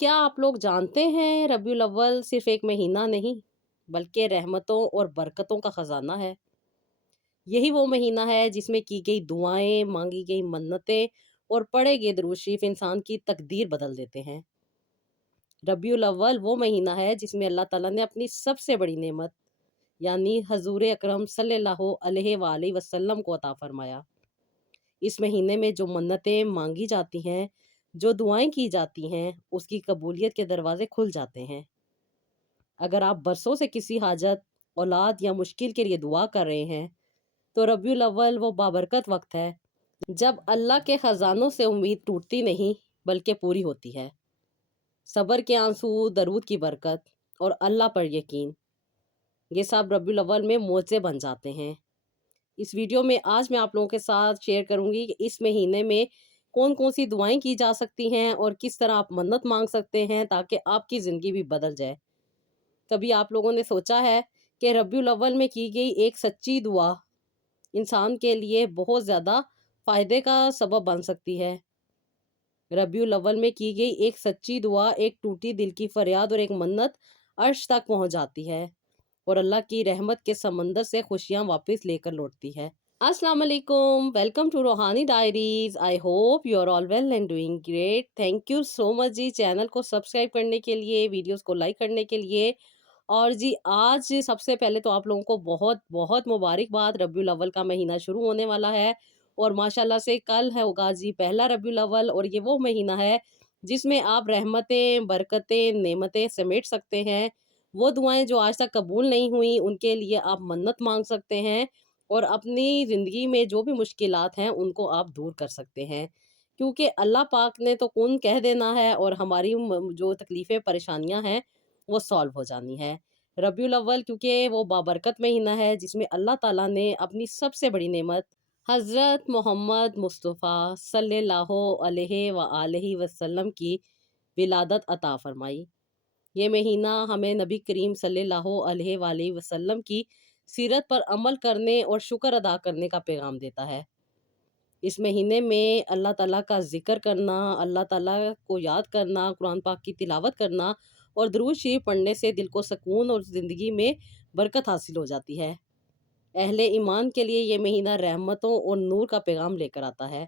क्या आप लोग जानते हैं रबीउल अव्वल सिर्फ एक महीना नहीं बल्कि रहमतों और बरकतों का खजाना है। यही वो महीना है जिसमें की गई दुआएं, मांगी गई मन्नतें और पढ़े गए दुरूद शरीफ इंसान की तकदीर बदल देते हैं। रबीउल अव्वल वो महीना है जिसमें अल्लाह ताला ने अपनी सबसे बड़ी नेमत यानी हजूर अकरम सल्लल्लाहु अलैहि वसल्लम को अता फरमाया। इस महीने में जो मन्नतें मांगी जाती हैं, जो दुआएं की जाती हैं, उसकी कबूलियत के दरवाजे खुल जाते हैं। अगर आप बरसों से किसी हाजत, औलाद या मुश्किल के लिए दुआ कर रहे हैं, तो रबीउल अव्वल वो बाबरकत वक्त है जब अल्लाह के खजानों से उम्मीद टूटती नहीं बल्कि पूरी होती है। सब्र के आंसू, दरूद की बरकत और अल्लाह पर यकीन, ये सब रबीउल अव्वल में मोज़े बन जाते हैं। इस वीडियो में आज मैं आप लोगों के साथ शेयर करूंगी कि इस महीने में कौन कौन सी दुआएं की जा सकती हैं और किस तरह आप मन्नत मांग सकते हैं ताकि आपकी ज़िंदगी भी बदल जाए। कभी आप लोगों ने सोचा है कि रबीउल अव्वल में की गई एक सच्ची दुआ इंसान के लिए बहुत ज़्यादा फ़ायदे का सबब बन सकती है। रबीउल अव्वल में की गई एक सच्ची दुआ, एक टूटी दिल की फरियाद और एक मन्नत अर्श तक पहुंच जाती है और अल्लाह की रहमत के समंदर से खुशियां वापस लेकर लौटती है। अस्सलाम वालेकुम, welcome to Ruhani diaries. I hope you are all well and doing great. Thank you so much जी चैनल को सब्सक्राइब करने के लिए, वीडियोस को लाइक करने के लिए। और जी आज सबसे पहले तो आप लोगों को बहुत बहुत मुबारकबाद। रबीउल अव्वल का महीना शुरू होने वाला है और माशाल्लाह से कल है होगा जी पहला रबीउल अव्वल। और ये वो महीना है जिसमें आप रहमतें, बरकतें, नेमतें समेट सकते हैं। वो दुआएं जो आज तक कबूल नहीं हुई उनके लिए आप मन्नत मांग सकते हैं और अपनी ज़िंदगी में जो भी मुश्किलात हैं उनको आप दूर कर सकते हैं, क्योंकि अल्लाह पाक ने तो कुन कह देना है और हमारी जो तकलीफ़ें परेशानियां हैं वो सॉल्व हो जानी है। रबीउल अव्वल क्योंकि वो बाबरकत महीना है जिसमें अल्लाह ताला ने अपनी सबसे बड़ी नेमत हज़रत मोहम्मद मुस्तफ़ा सल्लल्लाहु अलैहि वसल्लम की विलादत अता फरमाई। ये महीना हमें नबी करीम सल्लल्लाहु अलैहि वसल्लम की सीरत पर अमल करने और शुक्र अदा करने का पैगाम देता है। इस महीने में अल्लाह ताला का ज़िक्र करना, अल्लाह ताला को याद करना, कुरान पाक की तिलावत करना और दुरूद शरीफ पढ़ने से दिल को सुकून और ज़िंदगी में बरकत हासिल हो जाती है। अहले ईमान के लिए ये महीना रहमतों और नूर का पैगाम लेकर आता है।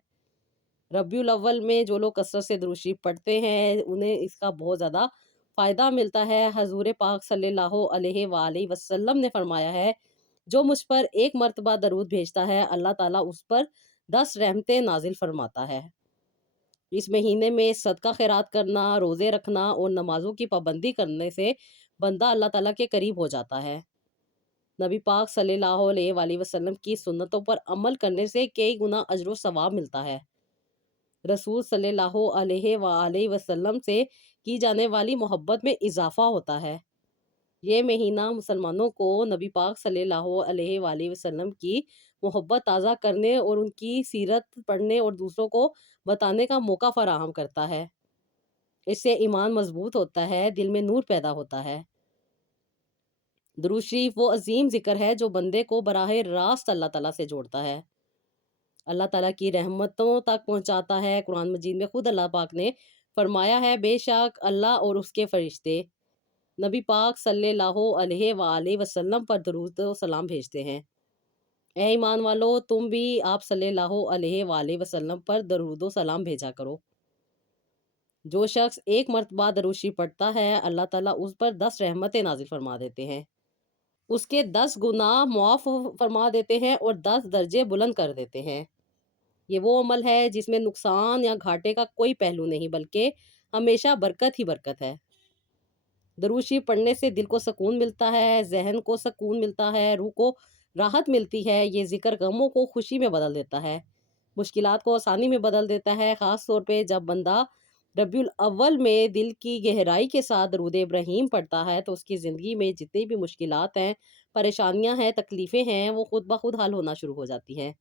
रबीउल अव्वल में जो लोग कसरत से दुरूद शरीफ पढ़ते हैं उन्हें इसका बहुत ज़्यादा फ़ायदा मिलता है। हज़ूर पाक सल्लल्लाहु अलैहि वसल्लम ने फरमाया है, जो मुझ पर एक मर्तबा दरूद भेजता है अल्लाह ताला उस पर 10 रहमतें नाजिल फरमाता है। इस महीने में सदका खैरात करना, रोज़े रखना और नमाज़ों की पाबंदी करने से बंदा अल्लाह ताला के करीब हो जाता है। नबी पाक सल्लल्लाहु अलैहि वसल्लम की सुन्नतों पर अमल करने से कई गुना अजर व सवाब मिलता है। रसूल सल्लल्लाहु अलैहि वसल्लम से की जाने वाली मोहब्बत में इजाफा होता है। ये महीना मुसलमानों को नबी पाक सल्लल्लाहु अलैहि वसल्लम की मोहब्बत ताज़ा करने और उनकी सीरत पढ़ने और दूसरों को बताने का मौका फराहम करता है। इससे ईमान मजबूत होता है, दिल में नूर पैदा होता है। दुरूद शरीफ वो अजीम जिक्र है जो बंदे को बराह रास्त अल्लाह ताला से जोड़ता है, अल्लाह ताला की रहमतों तक पहुंचाता है। कुरान मजीद में खुद अल्लाह पाक ने फरमाया है, बेशक अल्लाह और उसके फरिश्ते नबी पाक सल्लल्लाहु अलैहि वसल्लम पर दरूद व सलाम भेजते हैं। ए ईमान वालो, तुम भी आप सल्लल्लाहु अलैहि वसल्लम पर दरूद व सलाम भेजा करो। जो शख्स एक मर्तबा दरूद शरीफ पढ़ता है अल्लाह ताला उस पर 10 रहमतें नाजिल फरमा देते हैं, उसके 10 गुनाह मुआफ फरमा देते हैं और 10 दर्जे बुलंद कर देते हैं। ये वो अमल है जिसमें नुकसान या घाटे का कोई पहलू नहीं बल्कि हमेशा बरकत ही बरकत है। दरूद शरीफ पढ़ने से दिल को सुकून मिलता है, ज़हन को सुकून मिलता है, रूह को राहत मिलती है। ये ज़िक्र गमों को खुशी में बदल देता है, मुश्किलात को आसानी में बदल देता है। ख़ास तौर पे जब बंदा रबीउल अव्वल में दिल की गहराई के साथ दरूद इब्राहीम पढ़ता है तो उसकी ज़िंदगी में जितनी भी मुश्किलात हैं, परेशानियाँ हैं, तकलीफ़ें हैं, वो खुद ब खुद हल होना शुरू हो जाती हैं।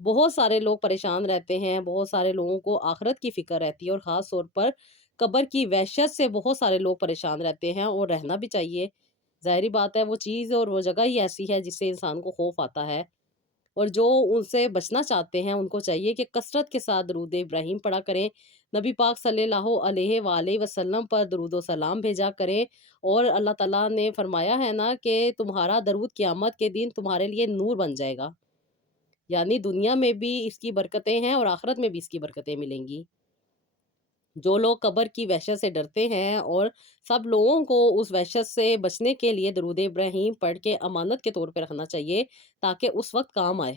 बहुत सारे लोग परेशान रहते हैं, बहुत सारे लोगों को आखिरत की फ़िक्र रहती है और ख़ास तौर पर कब्र की वहशत से बहुत सारे लोग परेशान रहते हैं और रहना भी चाहिए। ज़ाहिर-सी बात है वो चीज़ और वो जगह ही ऐसी है जिससे इंसान को खौफ़ आता है और जो उनसे बचना चाहते हैं उनको चाहिए कि कसरत के साथ दरूद इब्राहीम पढ़ा करें, نبی پاک صلی اللہ علیہ وآلہ وسلم پر درود و سلام بھیجا کریں، اور اللہ تعالیٰ نے فرمایا ہے نا کہ تمہارا درود قیامت کے دن تمہارے لیے نور بن جائے گا، یعنی دنیا میں بھی اس کی برکتیں ہیں اور آخرت میں بھی اس کی برکتیں ملیں گی۔ جو لوگ قبر کی وحشت سے ڈرتے ہیں، اور سب لوگوں کو اس وحشت سے بچنے کے لیے درود ابراہیم پڑھ کے امانت کے طور پہ رکھنا چاہیے تاکہ اس وقت کام آئے۔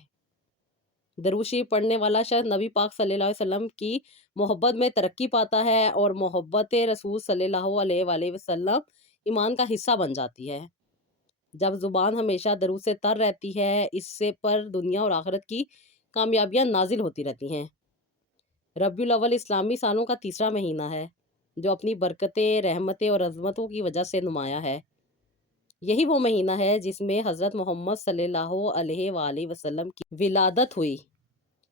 درود شریف پڑھنے والا شخص نبی پاک صلی اللہ علیہ وسلم کی محبت میں ترقی پاتا ہے، اور محبت رسول صلی اللہ علیہ وآلہ وسلم ایمان کا حصہ بن جاتی ہے۔ جب زبان ہمیشہ درود سے تر رہتی ہے، اس سے پر دنیا اور آخرت کی کامیابیاں نازل ہوتی رہتی ہیں۔ ربیع الاول اسلامی سالوں کا تیسرا مہینہ ہے، جو اپنی برکتیں، رحمتیں اور عظمتوں کی وجہ سے نمایاں ہے۔ یہی وہ مہینہ ہے جس میں حضرت محمد صلی اللہ علیہ وآلہ وسلم کی ولادت ہوئی۔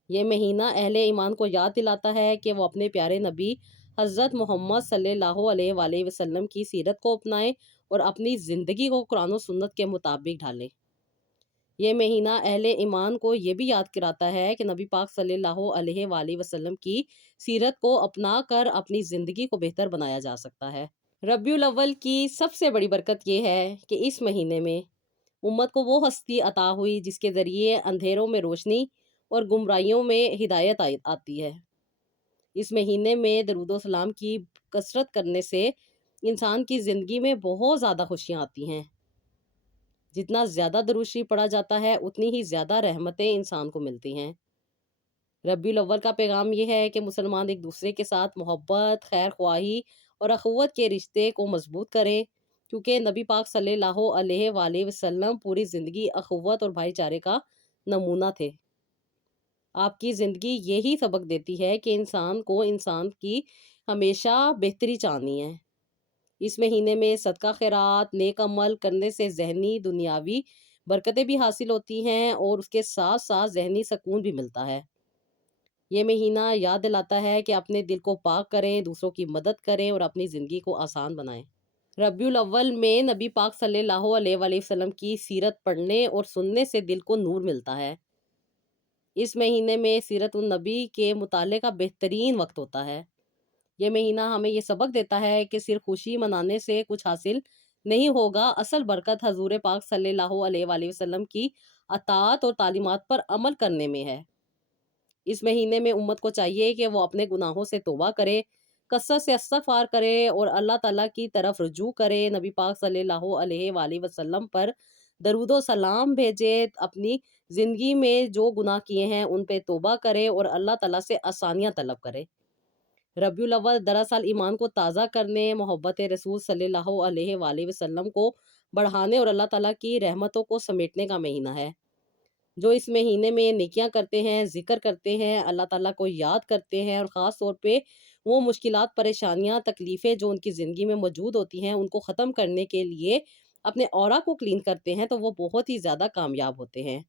یہ مہینہ اہل ایمان کو یاد دلاتا ہے کہ وہ اپنے پیارے نبی حضرت محمد صلی اللہ علیہ وآلہ وسلم کی سیرت کو اپنائیں اور اپنی زندگی کو قرآن و سنت کے مطابق ڈھالیں۔ یہ مہینہ اہل ایمان کو یہ بھی یاد کراتا ہے کہ نبی پاک صلی اللہ علیہ وآلہ وسلم کی سیرت کو اپنا کر اپنی زندگی کو بہتر بنایا جا سکتا ہے۔ ربیع الاول کی سب سے بڑی برکت یہ ہے کہ اس مہینے میں امت کو وہ ہستی عطا ہوئی جس کے ذریعے اندھیروں میں روشنی اور گمراہیوں میں ہدایت آتی ہے۔ اس مہینے میں درود و سلام کی کثرت کرنے سے انسان کی زندگی میں بہت زیادہ خوشیاں آتی ہیں۔ جتنا زیادہ درود شریف پڑھا جاتا ہے اتنی ہی زیادہ رحمتیں انسان کو ملتی ہیں۔ ربیع الاول کا پیغام یہ ہے کہ مسلمان ایک دوسرے کے ساتھ محبت، خیر خواہی اور اخوت کے رشتے کو مضبوط کریں، کیونکہ نبی پاک صلی اللہ علیہ وآلہ وسلم پوری زندگی اخوت اور بھائی چارے کا نمونہ تھے۔ آپ کی زندگی یہی سبق دیتی ہے کہ انسان کی ہمیشہ بہتری چاہنی ہے۔ اس مہینے میں صدقہ خیرات، نیک عمل کرنے سے ذہنی دنیاوی برکتیں بھی حاصل ہوتی ہیں، اور اس کے ساتھ ساتھ ذہنی سکون بھی ملتا ہے۔ یہ مہینہ یاد دلاتا ہے کہ اپنے دل کو پاک کریں، دوسروں کی مدد کریں اور اپنی زندگی کو آسان بنائیں۔ ربیع الاول میں نبی پاک صلی اللہ علیہ وآلہ وسلم کی سیرت پڑھنے اور سننے سے دل کو نور ملتا ہے۔ اس مہینے میں سیرت النبی کے مطالعے کا بہترین وقت ہوتا ہے۔ یہ مہینہ ہمیں یہ سبق دیتا ہے کہ صرف خوشی منانے سے کچھ حاصل نہیں ہوگا، اصل برکت حضور پاک صلی اللہ علیہ وآلہ وسلم کی اطاعت اور تعلیمات پر عمل کرنے میں ہے۔ اس مہینے میں امت کو چاہیے کہ وہ اپنے گناہوں سے توبہ کرے، کثرت سے استغفار کرے اور اللہ تعالیٰ کی طرف رجوع کرے، نبی پاک صلی اللہ علیہ وآلہ وسلم پر درود و سلام بھیجے، اپنی زندگی میں جو گناہ کیے ہیں ان پہ توبہ کرے اور اللہ تعالیٰ سے آسانیاں طلب کرے۔ ربیع الاول دراصل ایمان کو تازہ کرنے، محبت رسول صلی اللہ علیہ وآلہ وسلم کو بڑھانے اور اللہ تعالیٰ کی رحمتوں کو سمیٹنے کا مہینہ ہے۔ جو اس مہینے میں نیکیاں کرتے ہیں، ذکر کرتے ہیں، اللہ تعالیٰ کو یاد کرتے ہیں، اور خاص طور پہ وہ مشکلات، پریشانیاں، تکلیفیں جو ان کی زندگی میں موجود ہوتی ہیں ان کو ختم کرنے کے لیے اپنے اورا کو کلین کرتے ہیں، تو وہ بہت ہی زیادہ کامیاب ہوتے ہیں۔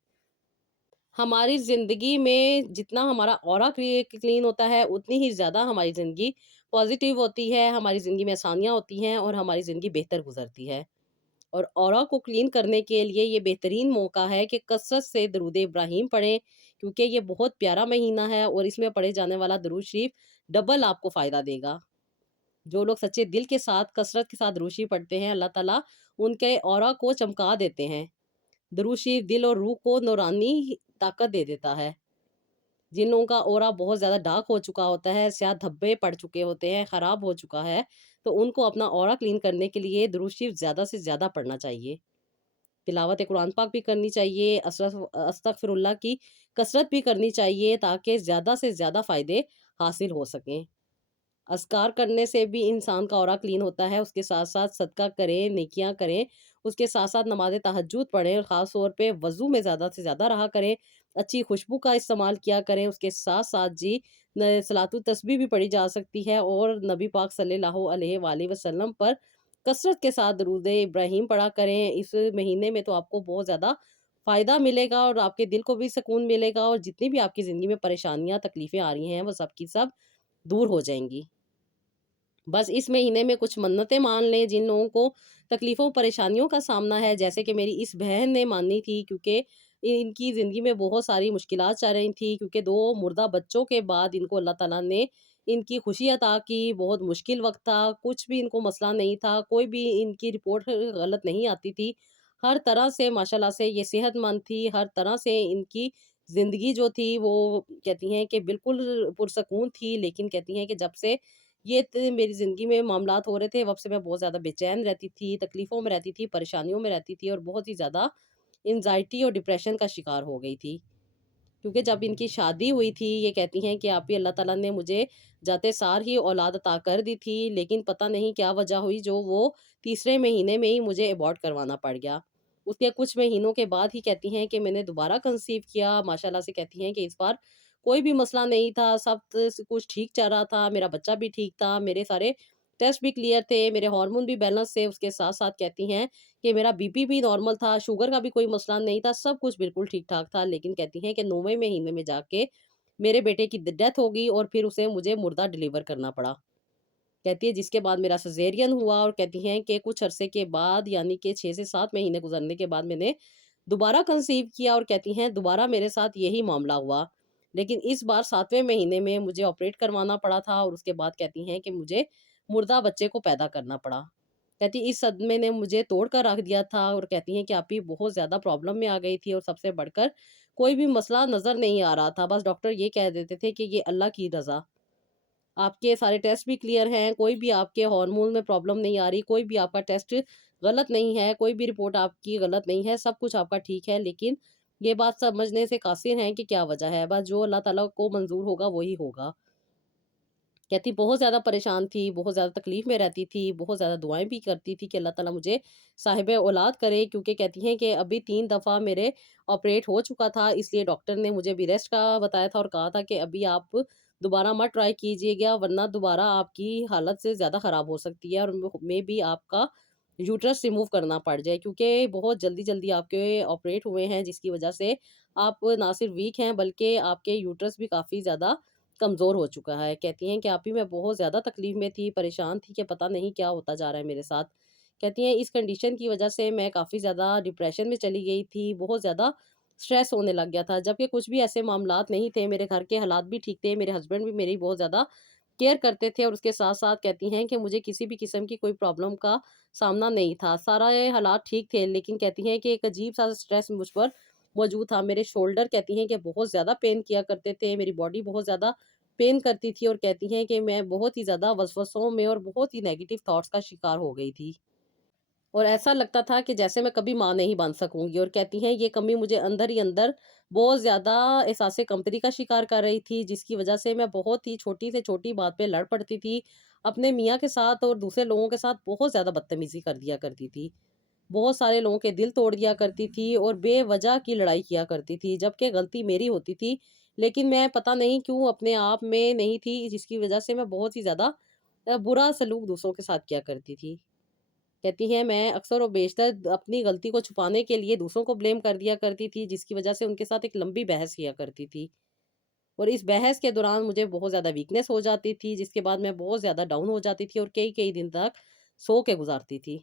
ہماری زندگی میں جتنا ہمارا اورا کلین ہوتا ہے اتنی ہی زیادہ ہماری زندگی پازیٹیو ہوتی ہے، ہماری زندگی میں آسانیاں ہوتی ہیں اور ہماری زندگی بہتر گزرتی ہے۔ اور اورا کو کلین کرنے کے لیے یہ بہترین موقع ہے کہ کثرت سے درود ابراہیم پڑھیں، کیونکہ یہ بہت پیارا مہینہ ہے اور اس میں پڑھے جانے والا درود شریف ڈبل آپ کو فائدہ دے گا۔ جو لوگ سچے دل کے ساتھ کثرت کے ساتھ درود شریف پڑھتے ہیں، اللہ تعالیٰ ان کے اورا کو چمکا دیتے ہیں۔ درود شریف دل اور روح کو نورانی طاقت دے دیتا ہے۔ جن لوگوں کا اورا بہت زیادہ ڈارک ہو چکا ہوتا ہے، سیاہ دھبے پڑ چکے ہوتے ہیں، خراب ہو چکا ہے، تو ان کو اپنا اورا کلین کرنے کے لیے درود شریف زیادہ سے زیادہ پڑھنا چاہیے۔ تلاوت قرآن پاک بھی کرنی چاہیے، استغفر اللہ کی کثرت بھی کرنی چاہیے تاکہ زیادہ سے زیادہ فائدے حاصل ہو سکیں۔ اذکار کرنے سے بھی انسان کا اورا کلین ہوتا ہے، اس کے ساتھ ساتھ صدقہ کریں، نیکیاں کریں، اس کے ساتھ ساتھ نماز تہجد پڑھیں، اور خاص طور پہ وضو میں زیادہ سے زیادہ رہا کریں، اچھی خوشبو کا استعمال کیا کریں، اس کے ساتھ ساتھ صلاۃ التسبیح بھی پڑھی جا سکتی ہے، اور نبی پاک صلی اللہ علیہ وآلہ وسلم پر کثرت کے ساتھ درود ابراہیم پڑھا کریں۔ اس مہینے میں تو آپ کو بہت زیادہ فائدہ ملے گا اور آپ کے دل کو بھی سکون ملے گا، اور جتنی بھی آپ کی زندگی میں پریشانیاں، تکلیفیں آ رہی ہیں وہ سب کی سب دور ہو جائیں گی۔ بس اس مہینے میں کچھ منتیں مان لیں جن لوگوں کو تکلیفوں پریشانیوں کا سامنا ہے، جیسے کہ میری اس بہن نے مانی تھی، کیونکہ ان کی زندگی میں بہت ساری مشکلات چل رہی تھی، کیونکہ 2 مردہ بچوں کے بعد ان کو اللہ تعالیٰ نے ان کی خوشی عطا کی۔ بہت مشکل وقت تھا، کچھ بھی ان کو مسئلہ نہیں تھا، کوئی بھی ان کی رپورٹ غلط نہیں آتی تھی۔ ہر طرح سے ماشاءاللہ سے یہ صحت مند تھی، ہر طرح سے ان کی زندگی جو تھی وہ کہتی ہیں کہ بالکل پرسکون تھی۔ لیکن کہتی ہیں کہ جب سے میری زندگی میں معاملات ہو رہے تھے، وقت سے میں بہت زیادہ بے چین رہتی تھی، تکلیفوں میں رہتی تھی، پریشانیوں میں رہتی تھی، اور بہت ہی زیادہ انزائٹی اور ڈپریشن کا شکار ہو گئی تھی۔ کیونکہ جب ان کی شادی ہوئی تھی، یہ کہتی ہیں کہ آپ ہی اللہ تعالیٰ نے مجھے جاتے سار ہی اولاد عطا کر دی تھی، لیکن پتہ نہیں کیا وجہ ہوئی جو وہ تیسرے مہینے میں ہی مجھے ابورٹ کروانا پڑ گیا۔ اس کے کچھ مہینوں کے بعد ہی کہتی ہیں کہ میں نے دوبارہ کنسیو کیا۔ ماشاءاللہ سے کہتی ہیں کہ اس بار کوئی بھی مسئلہ نہیں تھا، سب کچھ ٹھیک چل رہا تھا، میرا بچہ بھی ٹھیک تھا، میرے سارے ٹیسٹ بھی کلیئر تھے، میرے ہارمون بھی بیلنس تھے۔ اس کے ساتھ ساتھ کہتی ہیں کہ میرا بی پی بھی نارمل تھا، شوگر کا بھی کوئی مسئلہ نہیں تھا، سب کچھ بالکل ٹھیک ٹھاک تھا۔ لیکن کہتی ہیں کہ 9ویں مہینے میں جا کے میرے بیٹے کی ڈیتھ ہو گئی، اور پھر اسے مجھے مردہ ڈیلیور کرنا پڑا۔ کہتی ہے جس کے بعد میرا سیزیرین ہوا، اور کہتی ہیں کہ کچھ عرصے کے بعد یعنی کہ 6 سے 7 مہینے گزرنے کے بعد میں نے دوبارہ کنسیو کیا، اور کہتی ہیں دوبارہ میرے ساتھ یہی معاملہ ہوا، لیکن اس بار 7ویں مہینے میں مجھے آپریٹ کروانا پڑا تھا، اور اس کے بعد کہتی ہیں کہ مجھے مردہ بچے کو پیدا کرنا پڑا۔ کہتی اس صدمے نے مجھے توڑ کر رکھ دیا تھا، اور کہتی ہیں کہ آپ ہی بہت زیادہ پرابلم میں آ گئی تھی، اور سب سے بڑھ کر کوئی بھی مسئلہ نظر نہیں آ رہا تھا، بس ڈاکٹر یہ کہہ دیتے تھے کہ یہ اللہ کی رضا، آپ کے سارے ٹیسٹ بھی کلیئر ہیں، کوئی بھی آپ کے ہارمون میں پرابلم نہیں آ رہی، کوئی بھی آپ کا ٹیسٹ غلط نہیں ہے، کوئی بھی رپورٹ آپ کی غلط نہیں ہے، سب کچھ آپ کا ٹھیک ہے، لیکن یہ بات سمجھنے سے قاصر ہیں کہ کیا وجہ ہے، بس جو اللہ تعالیٰ کو منظور ہوگا وہی ہوگا۔ کہتی بہت زیادہ پریشان تھی، بہت زیادہ تکلیف میں رہتی تھی، بہت زیادہ دعائیں بھی کرتی تھی کہ اللہ تعالیٰ مجھے صاحب اولاد کرے، کیونکہ کہتی ہیں کہ ابھی 3 دفعہ میرے آپریٹ ہو چکا تھا، اس لیے ڈاکٹر نے مجھے بھی ریسٹ کا بتایا تھا، اور کہا تھا کہ ابھی آپ دوبارہ مت ٹرائی کیجیے گا، ورنہ دوبارہ آپ کی حالت سے زیادہ خراب ہو سکتی ہے، اور میں بھی آپ کا یوٹرس ریموو کرنا پڑ جائے، کیونکہ بہت جلدی جلدی آپ کے آپریٹ ہوئے ہیں، جس کی وجہ سے آپ نہ صرف ویک ہیں بلکہ آپ کے یوٹرس بھی کافی زیادہ کمزور ہو چکا ہے۔ کہتی ہیں کہ آپ ہی میں بہت زیادہ تکلیف میں تھی، پریشان تھی کہ پتہ نہیں کیا ہوتا جا رہا ہے میرے ساتھ۔ کہتی ہیں اس کنڈیشن کی وجہ سے میں کافی زیادہ ڈپریشن میں چلی گئی تھی، بہت زیادہ سٹریس ہونے لگ گیا تھا، جبکہ کچھ بھی ایسے معاملات نہیں تھے، میرے گھر کے حالات بھی ٹھیک تھے، میرے ہسبینڈ بھی میری بہت زیادہ کیئر کرتے تھے، اور اس کے ساتھ ساتھ کہتی ہیں کہ مجھے کسی بھی قسم کی کوئی پرابلم کا سامنا نہیں تھا، سارے حالات ٹھیک تھے، لیکن کہتی ہیں کہ ایک عجیب سا سٹریس مجھ پر موجود تھا۔ میرے شولڈر کہتی ہیں کہ بہت زیادہ پین کیا کرتے تھے، میری باڈی بہت زیادہ پین کرتی تھی، اور کہتی ہیں کہ میں بہت ہی زیادہ وسوسوں میں اور بہت ہی نیگیٹو تھاٹس کا شکار ہو گئی تھی، اور ایسا لگتا تھا کہ جیسے میں کبھی ماں نہیں بن سکوں گی، اور کہتی ہیں یہ کمی مجھے اندر ہی اندر بہت زیادہ احساس کمتری کا شکار کر رہی تھی، جس کی وجہ سے میں بہت ہی چھوٹی سے چھوٹی بات پہ لڑ پڑتی تھی اپنے میاں کے ساتھ، اور دوسرے لوگوں کے ساتھ بہت زیادہ بدتمیزی کر دیا کرتی تھی، بہت سارے لوگوں کے دل توڑ دیا کرتی تھی، اور بے وجہ کی لڑائی کیا کرتی تھی، جبکہ غلطی میری ہوتی تھی، لیکن میں پتہ نہیں کیوں اپنے آپ میں نہیں تھی، جس کی وجہ سے میں بہت ہی زیادہ برا سلوک دوسروں کے ساتھ کیا کرتی تھی۔ کہتی ہیں میں اکثر و بیشتر اپنی غلطی کو چھپانے کے لیے دوسروں کو بلیم کر دیا کرتی تھی، جس کی وجہ سے ان کے ساتھ ایک لمبی بحث کیا کرتی تھی، اور اس بحث کے دوران مجھے بہت زیادہ ویکنس ہو جاتی تھی، جس کے بعد میں بہت زیادہ ڈاؤن ہو جاتی تھی، اور کئی کئی دن تک سو کے گزارتی تھی۔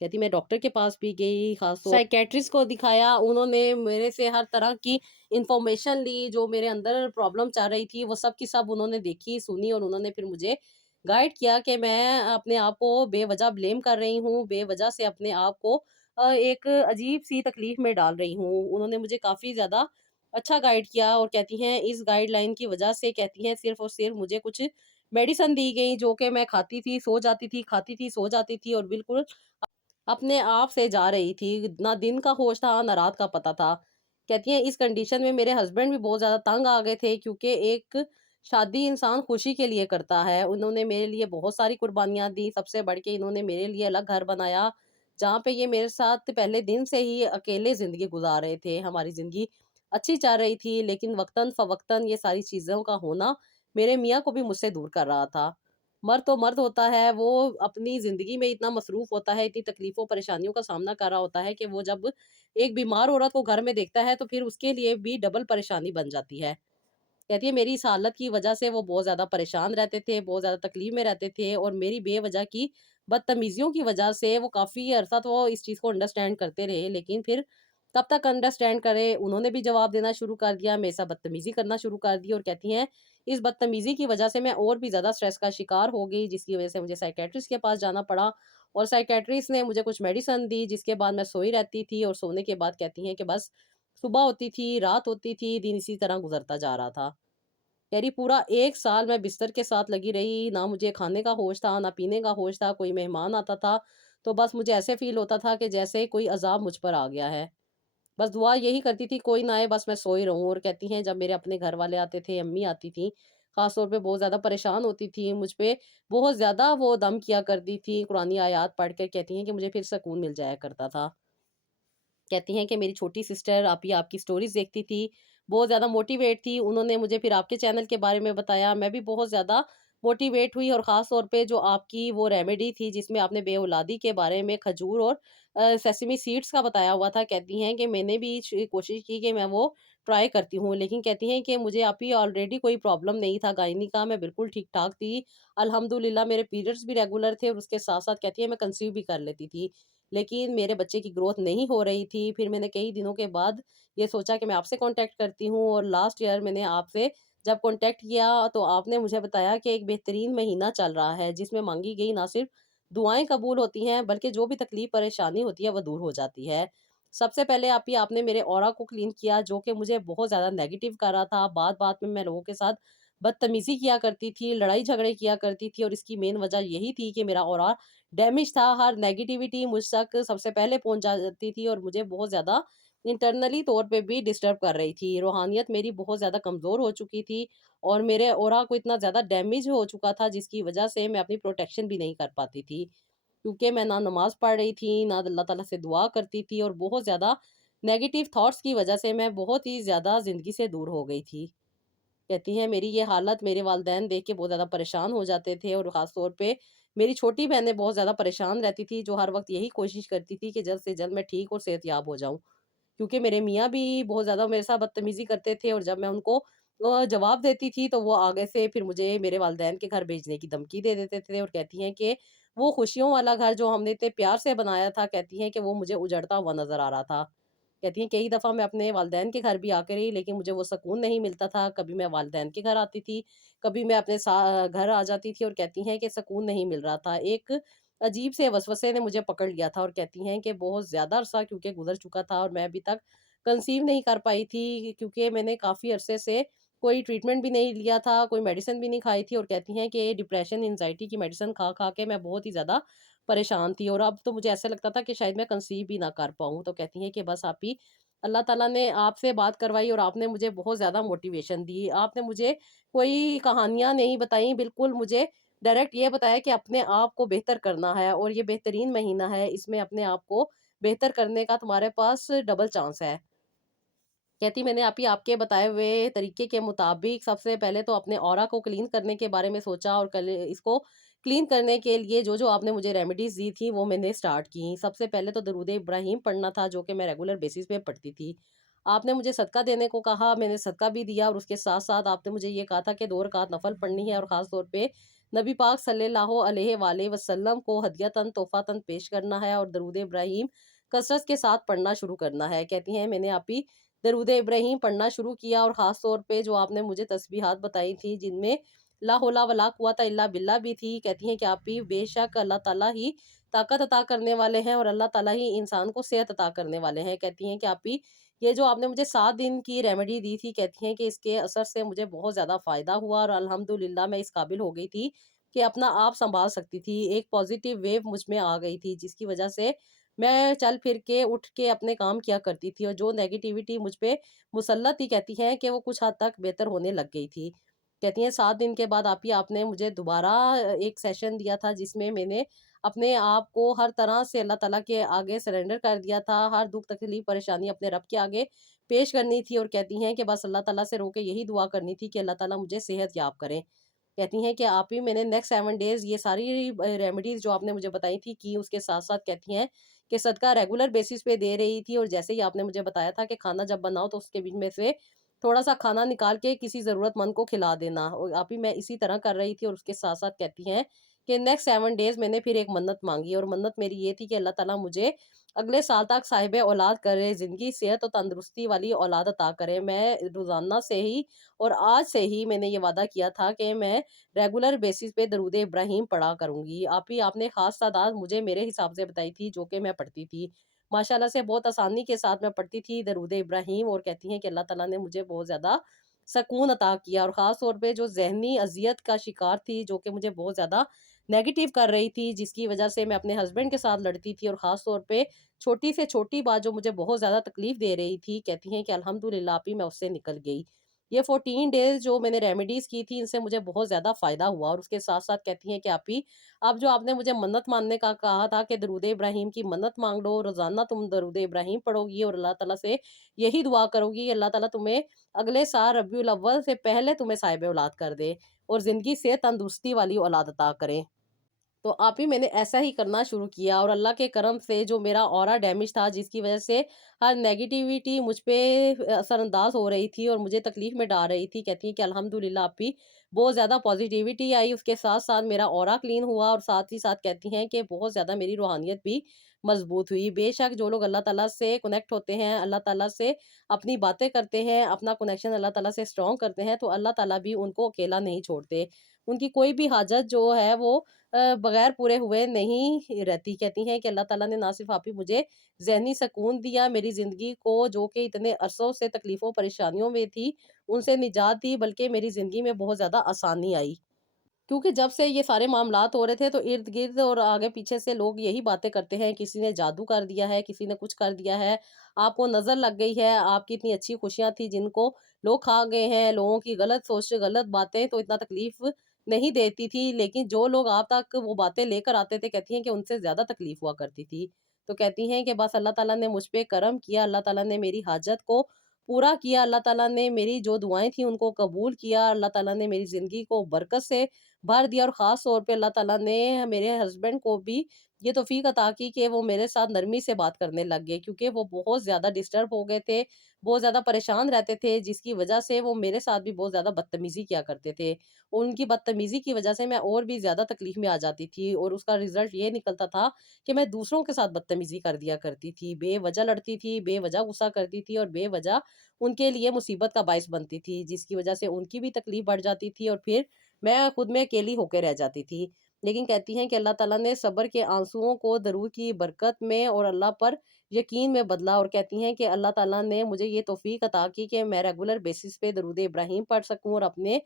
کہتی میں ڈاکٹر کے پاس بھی گئی، خاص طور سائیکیٹرسٹ کو دکھایا، انہوں نے میرے سے ہر طرح کی انفارمیشن لی، جو میرے اندر پرابلم چل رہی تھی وہ سب کی سب انہوں نے دیکھی سنی، اور انہوں نے پھر مجھے گائیڈ کیا کہ میں اپنے آپ کو بے وجہ بلیم کر رہی ہوں، بے وجہ سے اپنے آپ کو ایک عجیب سی تکلیف میں ڈال رہی ہوں۔ انہوں نے مجھے کافی زیادہ اچھا گائیڈ کیا، اور کہتی ہیں اس گائیڈ لائن کی وجہ سے کہتی ہیں صرف اور صرف مجھے کچھ میڈیسن دی گئی، جو کہ میں کھاتی تھی سو جاتی تھی، کھاتی تھی سو جاتی تھی، اور بالکل اپنے آپ سے جا رہی تھی، نہ دن کا ہوش تھا نہ رات کا پتہ تھا۔ کہتی ہیں اس کنڈیشن میں میرے ہسبینڈ بھی بہت زیادہ تنگ آ گئے تھے، کیونکہ ایک شادی انسان خوشی کے لیے کرتا ہے، انہوں نے میرے لیے بہت ساری قربانیاں دی، سب سے بڑھ کے انہوں نے میرے لیے الگ گھر بنایا، جہاں پہ یہ میرے ساتھ پہلے دن سے ہی اکیلے زندگی گزار رہے تھے، ہماری زندگی اچھی چل رہی تھی، لیکن وقتاً فوقتاً یہ ساری چیزوں کا ہونا میرے میاں کو بھی مجھ سے دور کر رہا تھا۔ مرد تو مرد ہوتا ہے، وہ اپنی زندگی میں اتنا مصروف ہوتا ہے، اتنی تکلیفوں پریشانیوں کا سامنا کر رہا ہوتا ہے کہ وہ جب ایک بیمار عورت کو گھر میں دیکھتا ہے تو پھر اس کے لیے بھی ڈبل پریشانی بن جاتی ہے۔ کہتی ہے میری اس حالت کی وجہ سے وہ بہت زیادہ پریشان رہتے تھے، بہت زیادہ تکلیف میں رہتے تھے، اور میری بے وجہ کی بدتمیزیوں کی وجہ سے وہ کافی عرصہ تو وہ اس چیز کو انڈرسٹینڈ کرتے رہے، لیکن پھر तब तक अंडरस्टैंड करे। उन्होंने भी जवाब देना शुरू कर दिया, मेरे साथ बदतमीज़ी करना शुरू कर दी और कहती हैं इस बदतमीज़ी की वजह से मैं और भी ज़्यादा स्ट्रेस का शिकार हो गई, जिसकी वजह से मुझे साइकियाट्रिस्ट के पास जाना पड़ा और साइकियाट्रिस्ट ने मुझे कुछ मेडिसिन दी, जिसके बाद मैं सोई रहती थी और सोने के बाद कहती हैं कि बस सुबह होती थी, रात होती थी, दिन इसी तरह गुज़रता जा रहा था। कह रही पूरा 1 साल मैं बिस्तर के साथ लगी रही, ना मुझे खाने का होश था, ना पीने का होश था, कोई मेहमान आता था, तो बस मुझे ऐसे फ़ील होता था कि जैसे कोई अज़ाब मुझ पर आ गया है। बस दुआ यही करती थी कोई ना आए, बस मैं सोई रहूँ। और कहती हैं जब मेरे अपने घर वाले आते थे, अम्मी आती थीं, ख़ास तौर पे बहुत ज़्यादा परेशान होती थी, मुझ पे बहुत ज़्यादा वो दम किया करती थी, कुरानी आयत पढ़ कर कहती हैं कि मुझे फिर सुकून मिल जाया करता था। कहती हैं कि मेरी छोटी सिस्टर आप ही आपकी स्टोरीज़ देखती थी, बहुत ज़्यादा मोटिवेट थी, उन्होंने मुझे फिर आपके चैनल के बारे में बताया, मैं भी बहुत ज़्यादा मोटिवेट हुई और ख़ास तौर पे जो आपकी वो रेमेडी थी जिसमें आपने बेऔलादी के बारे में खजूर और सेसमी सीड्स का बताया हुआ था। कहती हैं कि मैंने भी कोशिश की कि मैं वो ट्राई करती हूँ, लेकिन कहती हैं कि मुझे अभी ऑलरेडी कोई प्रॉब्लम नहीं था गायनी का, मैं बिल्कुल ठीक-ठाक थी। अल्हम्दुलिल्लाह मेरे पीरियड्स भी रेगुलर थे और उसके साथ-साथ कहती है मैं कंसीव भी कर लेती थी। लेकिन मेरे बच्चे की ग्रोथ नहीं हो रही थी। फिर मैंने कई दिनों के बाद ये सोचा कि मैं आपसे कॉन्टैक्ट करती हूँ और लास्ट ईयर मैंने आपसे जब कॉन्टैक्ट किया तो आपने मुझे बताया कि एक बेहतरीन महीना चल रहा है जिसमें माँगी गई ना सिर्फ़ दुआएँ कबूल होती हैं बल्कि जो भी तकलीफ़ परेशानी होती है वो दूर हो जाती है। सबसे पहले आप ही आपने मेरे ऑरा को क्लीन किया जो कि मुझे बहुत ज़्यादा नेगेटिव कर रहा था। बात-बात में मैं लोगों के साथ बदतमीज़ी किया करती थी, लड़ाई झगड़े किया करती थी और इसकी मेन वजह यही थी कि मेरा ऑरा डैमेज था, हर नेगेटिविटी मुझ तक सबसे पहले पहुँच जाती थी और मुझे बहुत ज़्यादा इंटरनली तौर पे भी डिस्टर्ब कर रही थी। रूहानियत मेरी बहुत ज़्यादा कमज़ोर हो चुकी थी और मेरे ऑरा को इतना ज़्यादा डैमेज हो चुका था जिसकी वज़ह से मैं अपनी प्रोटेक्शन भी नहीं कर पाती थी। क्योंकि मैं ना नमाज़ पढ़ रही थी, ना अल्लाह ताला से दुआ करती थी और बहुत ज़्यादा नेगेटिव थॉट्स की वज़ह से मैं बहुत ही ज़्यादा ज़िंदगी से दूर हो गई थी। कहती हैं मेरी ये हालत मेरे वालिदैन देख के बहुत ज़्यादा परेशान हो जाते थे और ख़ास तौर पे मेरी छोटी बहनें बहुत ज़्यादा परेशान रहती थी जो हर वक़्त यही कोशिश करती थी कि जल्द से जल्द मैं ठीक और सेहतयाब हो जाऊँ। क्योंकि मेरे मियाँ भी बहुत ज़्यादा मेरे साथ बदतमीज़ी करते थे और जब मैं उनको जवाब देती थी तो वो आगे से फिर मुझे मेरे वालिदैन के घर भेजने की धमकी दे देते थे और कहती हैं कि वो खुशियों वाला घर जो हमने इतने प्यार से बनाया था, कहती हैं कि वो मुझे उजड़ता हुआ नज़र आ रहा था। कहती हैं कई दफ़ा मैं अपने वालिदैन के घर भी आके रही लेकिन मुझे वो सुकून नहीं मिलता था। कभी मैं वालिदैन के घर आती थी, कभी मैं अपने घर आ जाती थी और कहती हैं कि सुकून नहीं मिल रहा था। एक अजीब से वसवसे ने मुझे पकड़ लिया था और कहती हैं कि बहुत ज़्यादा अरसा क्योंकि गुज़र चुका था और मैं अभी तक कंसीव नहीं कर पाई थी क्योंकि मैंने काफ़ी अरसे से कोई ट्रीटमेंट भी नहीं लिया था, कोई मेडिसिन भी नहीं खाई थी और कहती हैं कि डिप्रेशन, एंग्ज़ायटी की मेडिसिन खा-खा के मैं बहुत ही ज़्यादा परेशान थी और अब तो मुझे ऐसा लगता था कि शायद मैं कंसीव भी ना कर पाऊँ। तो कहती हैं कि बस आप ही अल्लाह ताला ने आपसे बात करवाई और आपने मुझे बहुत ज़्यादा मोटिवेशन दी। आपने मुझे कोई कहानियाँ नहीं बताई, बिल्कुल मुझे डायरेक्ट ये बताया कि अपने आप को बेहतर करना है और ये बेहतरीन महीना है, इसमें अपने आप को बेहतर करने का तुम्हारे पास डबल चांस है। कहती मैंने अभी आपके बताए हुए तरीके के मुताबिक सबसे पहले तो अपने ऑरा को क्लीन करने के बारे में सोचा और कल इसको क्लीन करने के लिए जो-जो आपने मुझे रेमेडीज़ दी थी वो मैंने स्टार्ट की। सबसे पहले तो दरूद इब्राहिम पढ़ना था जो कि मैं रेगुलर बेसिस पे पढ़ती थी। आपने मुझे सदका देने को कहा, मैंने सदका भी दिया और उसके साथ-साथ आपने मुझे ये कहा था कि 2 रकात नफ़ल पढ़नी है और ख़ास तौर पे नबी पाक सल्लल्लाहु अलैहि वसल्लम को हदियतन तोहफ़तन पेश करना है और दरूद इब्राहिम कसरत के साथ पढ़ना शुरू करना है। कहती हैं मैंने आप ही दरूद इब्राहिम पढ़ना शुरू किया और ख़ास तौर पे जो आपने मुझे तस्बीहात बताई थी जिनमें ला हौला वला कुव्वता इल्ला बिल्लाह भी थी। कहती हैं कि आप ही बेशक अल्लाह ताला ही ताकत अता करने वाले हैं और अल्लाह ताला ही इंसान को सेहत अता करने वाले हैं। कहती हैं कि आप ही ये जो आपने मुझे 7 दिन की रेमेडी दी थी, कहती हैं कि इसके असर से मुझे बहुत ज़्यादा फ़ायदा हुआ और अल्हम्दुलिल्लाह मैं इस काबिल हो गई थी कि अपना आप सँभाल सकती थी। एक पॉज़िटिव वेव मुझ में आ गई थी जिसकी वज़ह से मैं चल फिर के उठ के अपने काम किया करती थी और जो नेगेटिविटी मुझ पे मुसल्लत थी कहती हैं कि वो कुछ हद तक बेहतर होने लग गई थी। कहती हैं 7 दिन के बाद आप ही आपने मुझे दोबारा एक सेशन दिया था जिसमें मैंने अपने आप को हर तरह से अल्लाह ताला के आगे सरेंडर कर दिया था। हर दुःख तकलीफ़ परेशानी अपने रब के आगे पेश करनी थी और कहती हैं कि बस अल्लाह ताला से रो के यही दुआ करनी थी कि अल्लाह ताला मुझे सेहत याब करें। कहती हैं कि आप ही मैंने नेक्स्ट 7 डेज़ ये सारी रेमेडीज़ जो आपने मुझे बताई थी की, उसके साथ-साथ कहती हैं कि सदका रेगुलर बेसिस पे दे रही थी और जैसे ही आपने मुझे बताया था कि खाना जब बनाओ तो उसके बीच में से थोड़ा-सा खाना निकाल के किसी ज़रूरतमंद को खिला देना और आप ही मैं इसी तरह कर रही थी और उसके साथ-साथ कहती हैं कि नेक्स्ट 7 डेज़ मैंने फिर एक मन्नत माँगी, और मन्नत मेरी ये थी कि अल्लाह ताला मुझे अगले साल तक साहिब औलाद करे, ज़िंदगी, सेहत और तंदुरुस्ती वाली औलाद अता करे। मैं रोज़ाना से ही और आज से ही मैंने ये वादा किया था कि मैं रेगुलर बेसिस पे दरूद इब्राहिम पढ़ा करूँगी। आप ही आपने ख़ास तादाद मुझे मेरे हिसाब से बताई थी, जो कि मैं पढ़ती थी। माशाअल्लाह से बहुत आसानी के साथ मैं पढ़ती थी दरूद इब्राहिम, और कहती हैं कि अल्लाह ताला ने मुझे बहुत ज़्यादा सकून अता किया, और ख़ास तौर पे जो ज़हनी अज़ियत का शिकार थी, जो कि मुझे बहुत ज़्यादा नेगेटिव कर रही थी, जिसकी वजह से मैं अपने हस्बैंड के साथ लड़ती थी, और ख़ास तौर पे छोटी से छोटी बात जो मुझे बहुत ज़्यादा तकलीफ़ दे रही थी, कहती हैं कि अल्हम्दुलिल्लाह आप ही मैं उससे निकल गई। ये 14 डेज़ जो मैंने रेमेडीज़ की थी, इनसे मुझे बहुत ज़्यादा फ़ायदा हुआ, और उसके साथ-साथ कहती हैं कि आप ही, अब जो आपने मुझे मन्नत मानने का कहा था कि दरूद इब्राहिम की मन्नत माँग लो, रोज़ाना तुम दरूद इब्राहिम पढ़ोगी और अल्लाह ताला से यही दुआ करोगी, अल्लाह ताला तुम्हें अगले साल रबीउल अव्वल से पहले तुम्हें साहिब औलाद कर दे, और ज़िंदगी से तंदुरुस्ती वाली औलाद अता करे। तो आप ही मैंने ऐसा ही करना शुरू किया, और अल्लाह के करम से जो मेरा ऑरा डैमेज था, जिसकी वजह से हर नेगेटिविटी मुझ पे असरअंदाज हो रही थी और मुझे तकलीफ में डाल रही थी, कहती हैं कि अल्हम्दुलिल्लाह आप ही बहुत ज़्यादा पॉजिटिविटी आई, उसके साथ साथ मेरा ऑरा क्लीन हुआ, और साथ ही साथ कहती हैं कि बहुत ज़्यादा मेरी रूहानियत भी मजबूत हुई। बेशक जो लोग अल्लाह ताला से कनेक्ट होते हैं, अल्लाह ताला से अपनी बातें करते हैं, अपना कनेक्शन अल्लाह ताला से स्ट्रॉन्ग करते हैं, तो अल्लाह ताला भी उनको अकेला नहीं छोड़ते। उनकी कोई भी हाजत जो है वो बगैर पूरे हुए नहीं रहती। कहती हैं कि अल्लाह ताला ने ना सिर्फ़ आप ही मुझे ज़हनी सकून दिया, मेरी ज़िंदगी को, जो कि इतने अरसों से तकलीफ़ों परेशानियों में थी, उनसे निजात दी, बल्कि मेरी ज़िंदगी में बहुत ज़्यादा आसानी आई। क्योंकि जब से ये सारे मामलात हो रहे थे, तो इर्द-गिर्द और आगे-पीछे से लोग यही बातें करते हैं, किसी ने जादू कर दिया है, किसी ने कुछ कर दिया है, आपको नज़र लग गई है, आपकी इतनी अच्छी खुशियाँ थी जिनको लोग खा गए हैं, लोगों की गलत सोच, गलत बातें तो इतना तकलीफ़ नहीं देती थी, लेकिन जो लोग आप तक वो बातें लेकर आते थे, कहती हैं कि उनसे ज़्यादा तकलीफ़ हुआ करती थी। तो कहती हैं कि बस अल्लाह ताला ने मुझ पे करम किया, अल्लाह ताला ने मेरी हाजत को पूरा किया, अल्लाह ताला ने मेरी जो दुआएँ थी उनको कबूल किया, अल्लाह ताला ने मेरी ज़िंदगी को बरकत से भर दिया, और ख़ास तौर पे अल्लाह ताला ने मेरे हस्बैंड को भी ये तौफ़ीक अता की कि वो मेरे साथ नरमी से बात करने लग गए, क्योंकि वो बहुत ज़्यादा डिस्टर्ब हो गए थे, बहुत ज़्यादा परेशान रहते थे, जिसकी वजह से वो मेरे साथ भी बहुत ज़्यादा बदतमीज़ी किया करते थे। उनकी बदतमीज़ी की वजह से मैं और भी ज़्यादा तकलीफ़ में आ जाती थी, और उसका रिज़ल्ट ये निकलता था कि मैं दूसरों के साथ बदतमीज़ी कर दिया करती थी, बेवजह लड़ती थी, बेवजह गुस्सा करती थी, और बेवजह उनके लिए मुसीबत का बायस बनती थी, जिसकी वजह से उनकी भी तकलीफ़ बढ़ जाती थी, और फिर मैं खुद में अकेली होके रह जाती थी। लेकिन कहती हैं कि अल्लाह ताला ने सब्र के आँसुओं को दरूद की बरकत में और अल्लाह पर यकीन में बदला, और कहती हैं कि अल्लाह ताला ने मुझे ये तौफ़ीक अता की कि मैं रेगुलर बेसिस पे दरूद इब्राहिम पढ़ सकूँ और अपने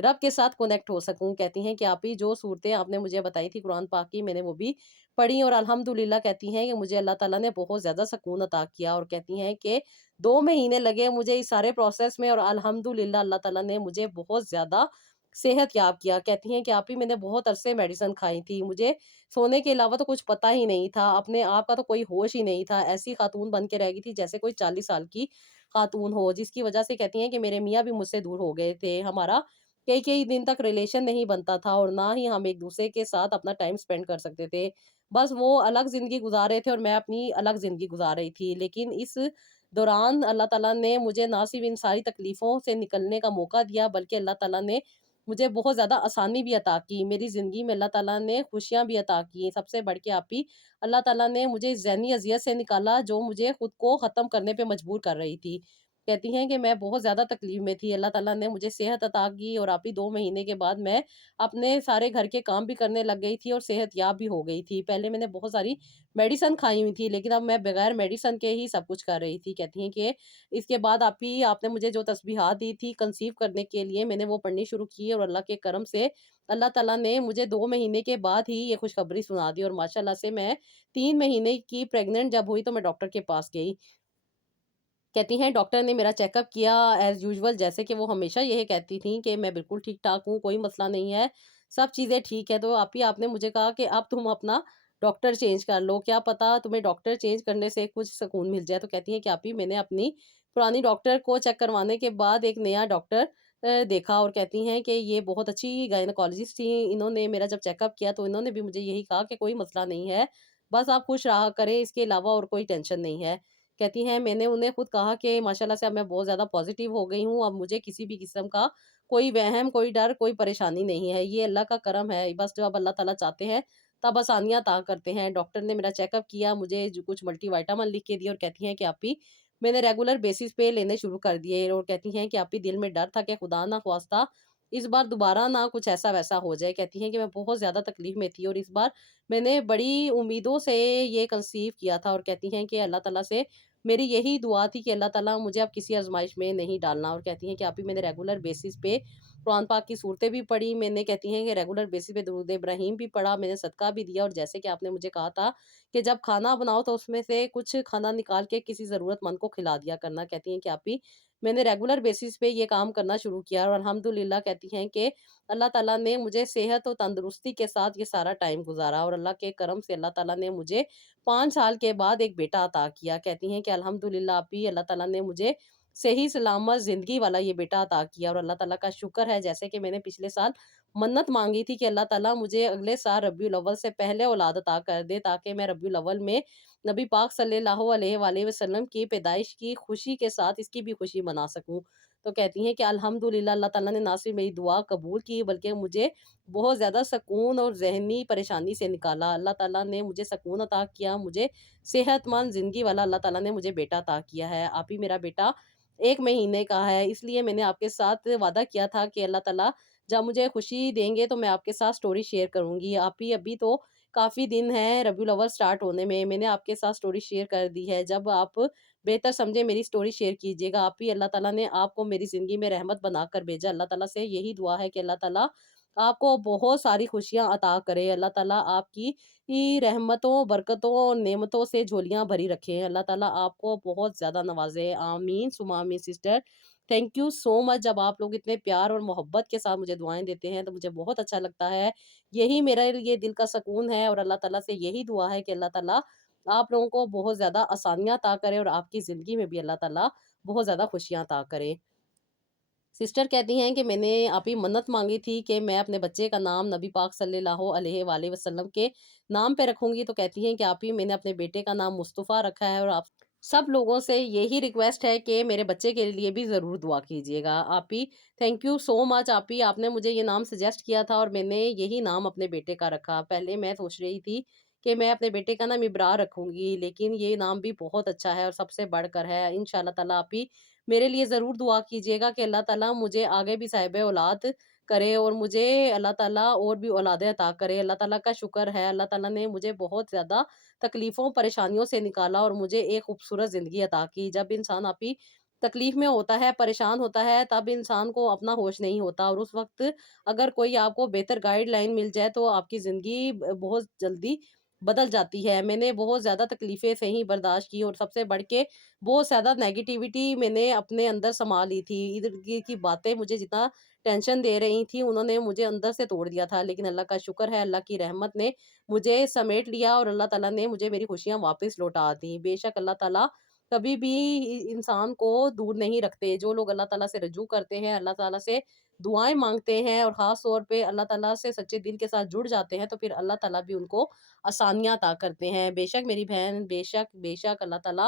रब के साथ कनेक्ट हो सकूँ। कहती हैं कि आप ही जो सूरतें आपने मुझे बताई थी कुरान पाक की, मैंने वो भी पढ़ी, और अल्हम्दुलिल्लाह कहती हैं कि मुझे अल्लाह ताला ने बहुत ज़्यादा सकून अता किया, और कहती हैं कि 2 महीने लगे मुझे इस सारे प्रोसेस में, और अल्हम्दुलिल्लाह अल्लाह ताला ने मुझे बहुत ज़्यादा सेहतयाब किया। कहती हैं कि आप ही मैंने बहुत अरसे मेडिसिन खाई थी, मुझे सोने के अलावा तो कुछ पता ही नहीं था, अपने आप का तो कोई होश ही नहीं था, ऐसी खातून बन के रह गई थी जैसे कोई 40 साल की खातून हो, जिसकी वजह से कहती हैं कि मेरे मियाँ भी मुझसे दूर हो गए थे। हमारा कई-कई दिन तक रिलेशन नहीं बनता था, और ना ही हम एक-दूसरे के साथ अपना टाइम स्पेंड कर सकते थे। बस वो अलग ज़िंदगी गुज़ार रहे थे और मैं अपनी अलग ज़िंदगी गुज़ार रही थी। लेकिन इस दौरान अल्लाह ताला ने मुझे ना सिर्फ़ इन सारी तकलीफ़ों से निकलने का मौका दिया, बल्कि अल्लाह ताला ने मुझे बहुत ज़्यादा आसानी भी अता की। मेरी ज़िंदगी में अल्लाह ताला ने खुशियाँ भी अता की। सबसे बढ़ के आप ही अल्लाह ताला ने मुझे इस ज़हनी अज़ियत से निकाला, जो मुझे खुद को ख़त्म करने पे मजबूर कर रही थी। कहती हैं कि मैं बहुत ज़्यादा तकलीफ़ में थी। अल्लाह ताला ने मुझे सेहत अता की, और आप ही 2 महीने के बाद मैं अपने सारे घर के काम भी करने लग गई थी और सेहतयाब भी हो गई थी। पहले मैंने बहुत सारी मेडिसिन खाई हुई थी, लेकिन अब मैं बगैर मेडिसिन के ही सब कुछ कर रही थी। कहती हैं कि इसके बाद आप ही आपने मुझे जो तस्बीहात दी थी कंसीव करने के लिए, मैंने वो पढ़नी शुरू की, और अल्लाह के करम से अल्लाह ताला ने मुझे 2 महीने के बाद ही ये खुशखबरी सुना दी, और माशाअल्लाह से मैं 3 महीने की प्रेग्नेंट जब हुई, तो मैं डॉक्टर के पास गई। कहती हैं डॉक्टर ने मेरा चेकअप किया एज़ यूजुअल, जैसे कि वो हमेशा यही कहती थीं कि मैं बिल्कुल ठीक-ठाक हूँ, कोई मसला नहीं है, सब चीज़ें ठीक है। तो आप ही आपने मुझे कहा कि अब तुम अपना डॉक्टर चेंज कर लो, क्या पता तुम्हें डॉक्टर चेंज करने से कुछ सुकून मिल जाए। तो कहती हैं कि आप ही मैंने अपनी पुरानी डॉक्टर को चेक करवाने के बाद एक नया डॉक्टर देखा, और कहती हैं कि ये बहुत अच्छी गायनेकोलॉजिस्ट थी। इन्होंने मेरा जब चेकअप किया, तो इन्होंने भी मुझे यही कहा कि कोई मसला नहीं है, बस आप खुश रहा करें, इसके अलावा और कोई टेंशन नहीं है। कहती हैं मैंने उन्हें खुद कहा कि माशाल्लाह से अब मैं बहुत ज़्यादा पॉज़िटिव हो गई हूँ, अब मुझे किसी भी किस्म का कोई वहम, कोई डर, कोई परेशानी नहीं है। ये अल्लाह का करम है। बस जब अल्लाह ताला चाहते हैं तब आसानियाँ अता करते हैं। डॉक्टर ने मेरा चेकअप किया, मुझे जो कुछ मल्टीविटामिन लिख के दिए और कहती हैं कि आप ही मैंने रेगुलर बेसिस पे लेने शुरू कर दिए और कहती हैं कि आप ही दिल में डर था कि खुदा ना ख्वास्ता इस बार दोबारा ना कुछ ऐसा वैसा हो जाए। कहती हैं कि मैं बहुत ज़्यादा तकलीफ़ में थी और इस बार मैंने बड़ी उम्मीदों से ये कंसीव किया था और कहती हैं कि अल्लाह ताला से मेरी यही दुआ थी कि अल्लाह ताला मुझे अब किसी आज़माइश में नहीं डालना। और कहती हैं कि आप ही मैंने रेगुलर बेसिस पे कुरान पाक की सूरतें भी पढ़ी, मैंने कहती हैं कि रेगुलर बेसिस पे दुरूद इब्राहीम भी पढ़ा, मैंने सदका भी दिया और जैसे कि आपने मुझे कहा था कि जब खाना बनाओ तो उसमें से कुछ खाना निकाल के किसी ज़रूरतमंद को खिला दिया करना। कहती हैं कि आप ही मैंने रेगुलर बेसिस पे ये काम करना शुरू किया और अल्हम्दुलिल्लाह कहती हैं कि अल्लाह ताला ने मुझे सेहत और तंदुरुस्ती के साथ ये सारा टाइम गुज़ारा और अल्लाह के करम से अल्लाह ताला ने मुझे 5 साल के बाद एक बेटा अता किया। कहती हैं कि अल्हम्दुलिल्लाह आप ही अल्लाह ताला ने मुझे सही सलामत ज़िंदगी वाला ये बेटा अता किया और अल्लाह ताला का शुक्र है जैसे कि मैंने पिछले साल मन्नत माँगी थी कि अल्लाह ताला मुझे अगले साल रब्बीउल अव्वल से पहले औलाद अता कर दे ताकि मैं रब्बीउल अव्वल में नबी पाक सल्लल्लाहु अलैहि वसल्लम की पैदाइश की खुशी के साथ इसकी भी खुशी मना सकूँ। तो कहती हैं कि अल्हम्दुलिल्लाह अल्लाह ताला ने ना सिर्फ़ मेरी दुआ कबूल की बल्कि मुझे बहुत ज़्यादा सकून और ज़हनी परेशानी से निकाला। अल्लाह ताला ने मुझे सकून अता किया, मुझे सेहतमंद ज़िंदगी वाला अल्लाह ताला ने मुझे बेटा अता किया है। आप ही मेरा बेटा 1 महीने का है, इसलिए मैंने आपके साथ वादा किया था कि अल्लाह ताला जब मुझे खुशी देंगे तो मैं आपके साथ स्टोरी शेयर करूँगी। आप ही अभी तो काफ़ी दिन हैं रबीउल अव्वल स्टार्ट होने में, मैंने आपके साथ स्टोरी शेयर कर दी है। जब आप बेहतर समझें मेरी स्टोरी शेयर कीजिएगा। आप ही अल्लाह ताला ने आपको मेरी ज़िंदगी में रहमत बनाकर भेजा। अल्लाह ताला से यही दुआ है कि अल्लाह ताला आपको बहुत सारी खुशियाँ अता करे। अल्लाह ताला आपकी रहमतों, बरकतों और नेमतों से झोलियाँ भरी रखे। अल्लाह ताला आपको बहुत ज़्यादा नवाज़े। आमीन सुमा आमीन sister. Thank you so much जब आप लोग इतने प्यार और मोहब्बत के साथ मुझे दुआएँ देते हैं तो मुझे बहुत अच्छा लगता है। यही मेरे लिए दिल का सुकून है और अल्लाह ताला से यही दुआ है कि अल्लाह ताला आप लोगों को बहुत ज़्यादा आसानियाँ अता करे और आपकी ज़िंदगी में भी अल्लाह ताला बहुत ज़्यादा खुशियाँ अता करे। सिस्टर कहती हैं कि मैंने आप ही मन्नत माँगी थी कि मैं अपने बच्चे का नाम नबी पाक सल्लल्लाहु अलैहि वसल्लम के नाम पे रखूँगी, तो कहती हैं कि आप ही मैंने अपने बेटे का नाम मुस्तफ़ा रखा है और आप सब लोगों से यही रिक्वेस्ट है कि मेरे बच्चे के लिए भी ज़रूर दुआ कीजिएगा। आप ही थैंक यू सो मच आप ही आपने मुझे ये नाम सजेस्ट किया था और मैंने यही नाम अपने बेटे का रखा। पहले मैं सोच रही थी कि मैं अपने बेटे का नाम इब्रार रखूँगी, लेकिन ये नाम भी बहुत अच्छा है और सबसे बढ़कर है। इंशाअल्लाह ताला आप ही मेरे लिए ज़रूर दुआ कीजिएगा कि अल्लाह ताला मुझे आगे भी साहिब औलाद करे और मुझे अल्लाह ताला और भी औलादें अता करे। अल्लाह ताला का शुक्र है, अल्लाह ताला ने मुझे बहुत ज़्यादा तकलीफ़ों, परेशानियों से निकाला और मुझे एक खूबसूरत ज़िंदगी अता की। जब इंसान आप ही तकलीफ़ में होता है, परेशान होता है, तब इंसान को अपना होश नहीं होता और उस वक़्त अगर कोई आपको बेहतर गाइडलाइन मिल जाए, तो आपकी ज़िंदगी बहुत जल्दी बदल जाती है। मैंने बहुत ज़्यादा तकलीफ़ें सही बर्दाश्त की और सबसे बढ़ के बहुत ज़्यादा नेगेटिविटी मैंने अपने अंदर समा ली थी। इधर-गिर की बातें मुझे जितना टेंशन दे रही थी, उन्होंने मुझे अंदर से तोड़ दिया था। लेकिन अल्लाह का शुक्र है, अल्लाह की रहमत ने मुझे समेट लिया और अल्लाह ताला ने मुझे मेरी खुशियाँ वापस लौटा दी। बेशक अल्लाह ताला कभी भी इंसान को दूर नहीं रखते। जो लोग अल्लाह ताला से रजू करते हैं, अल्लाह ताला से दुआएँ माँगते हैं और ख़ास तौर पे अल्लाह ताला से सच्चे दिल के साथ जुड़ जाते हैं, तो फिर अल्लाह ताला भी उनको आसानियाँ अता करते हैं। बेशक मेरी बहन, बेशक, बेशक अल्लाह ताला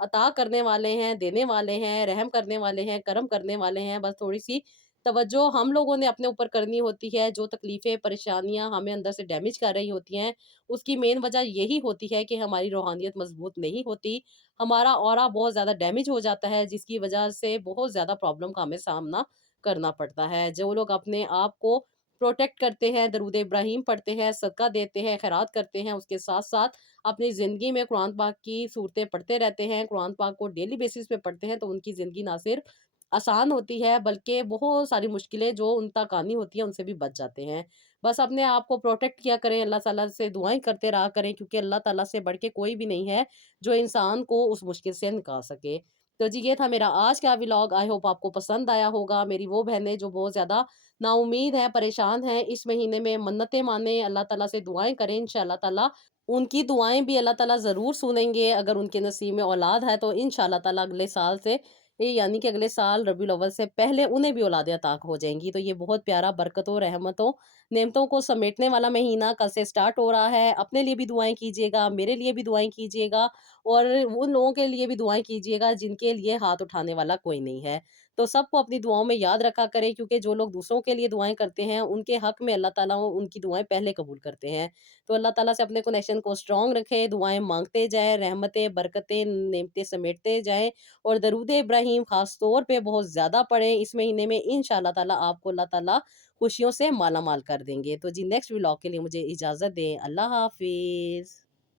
अता करने वाले हैं, देने वाले हैं, रहम करने वाले हैं, करम करने वाले हैं। बस थोड़ी-सी तवज्जो हम लोगों ने अपने ऊपर करनी होती है। जो तकलीफ़ें, परेशानियाँ हमें अंदर से डैमेज कर रही होती हैं, उसकी मेन वजह यही होती है कि हमारी रूहानियत मज़बूत नहीं होती। हमारा ऑरा बहुत ज़्यादा डैमेज हो जाता है, जिसकी वजह से बहुत ज़्यादा प्रॉब्लम का हमें सामना करना पड़ता है। जो लोग अपने आप को प्रोटेक्ट करते हैं, दरूद इब्राहीम पढ़ते हैं, सदका देते हैं, खैरात करते हैं, उसके साथ-साथ अपनी ज़िंदगी में कुरान पाक की सूरतें पढ़ते रहते हैं, कुरान पाक को डेली बेसिस पे पढ़ते हैं, तो उनकी ज़िंदगी ना सिर्फ़ आसान होती है, बल्कि बहुत सारी मुश्किलें जो उन तक आनी होती हैं, उनसे भी बच जाते हैं। बस अपने आप को प्रोटेक्ट किया करें, अल्लाह ताला से दुआएँ करते रहा करें क्योंकि अल्लाह ताला से बढ़ के कोई भी नहीं है, जो इंसान को उस मुश्किल से निकाल सके। तो जी, ये था मेरा आज का व्लॉग। आई होप आपको पसंद आया होगा। मेरी वो बहनें जो बहुत ज़्यादा नाउम्मीद हैं, परेशान हैं, इस महीने में मन्नतें मानें, अल्लाह ताला से दुआएँ करें, इंशाअल्लाह ताला उनकी दुआएँ भी अल्लाह ताला ज़रूर सुनेंगे। अगर उनके नसीब में औलाद है तो इंशाअल्लाह ताला अगले साल से यानी कि अगले साल रबीउल अव्वल से पहले उन्हें भी औलादें अता हो जाएँगी। तो ये बहुत प्यारा बरकतों, रहमतों, नेमतों को समेटने वाला महीना कल से स्टार्ट हो रहा है। अपने लिए भी दुआएँ कीजिएगा, मेरे लिए भी दुआएँ कीजिएगा और उन लोगों के लिए भी दुआएँ कीजिएगा जिनके लिए हाथ उठाने वाला कोई नहीं है। تو سب کو اپنی دعاؤں میں یاد رکھا کریں، کیونکہ جو لوگ دوسروں کے لیے دعائیں کرتے ہیں ان کے حق میں اللہ تعالیٰ ان کی دعائیں پہلے قبول کرتے ہیں۔ تو اللہ تعالیٰ سے اپنے کنیکشن کو اسٹرانگ رکھیں، دعائیں مانگتے جائیں، رحمتیں برکتیں نعمتیں سمیٹتے جائیں، اور درود ابراہیم خاص طور پہ بہت زیادہ پڑھیں اس مہینے میں، انشاءاللہ تعالیٰ آپ کو اللہ تعالیٰ خوشیوں سے مالا مال کر دیں گے۔ تو جی نیکسٹ ولاگ کے لیے مجھے اجازت دیں، اللہ حافظ۔